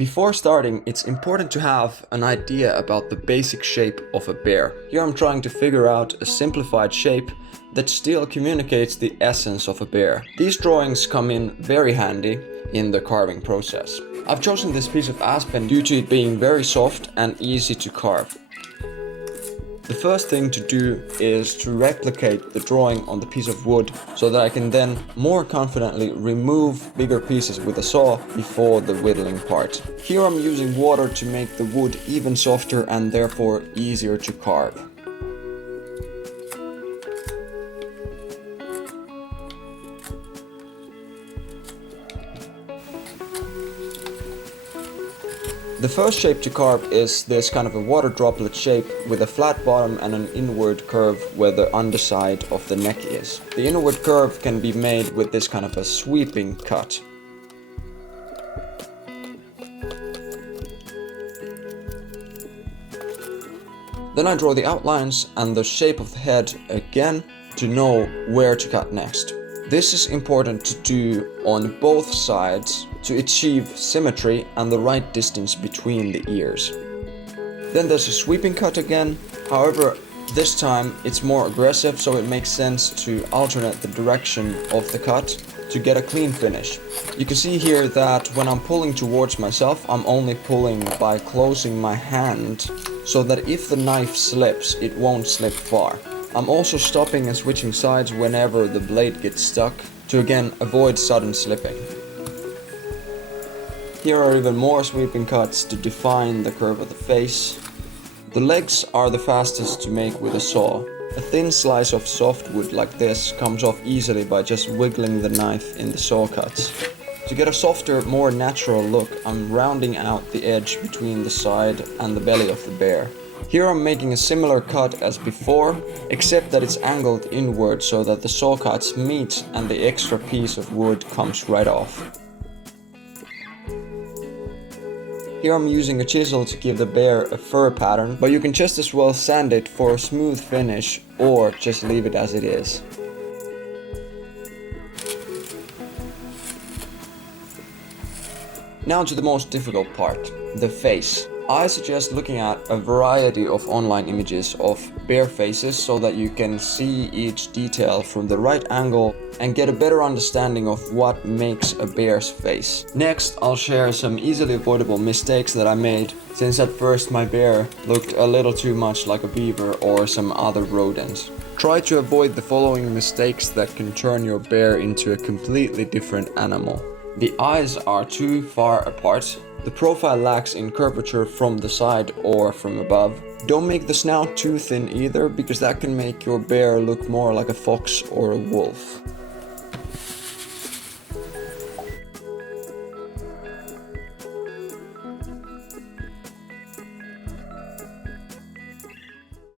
Before starting, it's important to have an idea about the basic shape of a bear. Here I'm trying to figure out a simplified shape that still communicates the essence of a bear. These drawings come in very handy in the carving process. I've chosen this piece of aspen due to it being very soft and easy to carve. The first thing to do is to replicate the drawing on the piece of wood so that I can then more confidently remove bigger pieces with a saw before the whittling part. Here I'm using water to make the wood even softer and therefore easier to carve. The first shape to carve is this kind of a water droplet shape with a flat bottom and an inward curve where the underside of the neck is. The inward curve can be made with this kind of a sweeping cut. Then I draw the outlines and the shape of the head again to know where to cut next. This is important to do on both sides to achieve symmetry and the right distance between the ears. Then there's a sweeping cut again, however this time it's more aggressive, so it makes sense to alternate the direction of the cut to get a clean finish. You can see here that when I'm pulling towards myself, I'm only pulling by closing my hand so that if the knife slips, it won't slip far. I'm also stopping and switching sides whenever the blade gets stuck to again avoid sudden slipping. Here are even more sweeping cuts to define the curve of the face. The legs are the fastest to make with a saw. A thin slice of softwood like this comes off easily by just wiggling the knife in the saw cuts. To get a softer, more natural look, I'm rounding out the edge between the side and the belly of the bear. Here I'm making a similar cut as before, except that it's angled inward so that the saw cuts meet and the extra piece of wood comes right off. Here I'm using a chisel to give the bear a fur pattern, but you can just as well sand it for a smooth finish or just leave it as it is. Now to the most difficult part, the face. I suggest looking at a variety of online images of bear faces so that you can see each detail from the right angle and get a better understanding of what makes a bear's face. Next, I'll share some easily avoidable mistakes that I made, since at first my bear looked a little too much like a beaver or some other rodent. Try to avoid the following mistakes that can turn your bear into a completely different animal. The eyes are too far apart. The profile lacks in curvature from the side or from above. Don't make the snout too thin either, because that can make your bear look more like a fox or a wolf.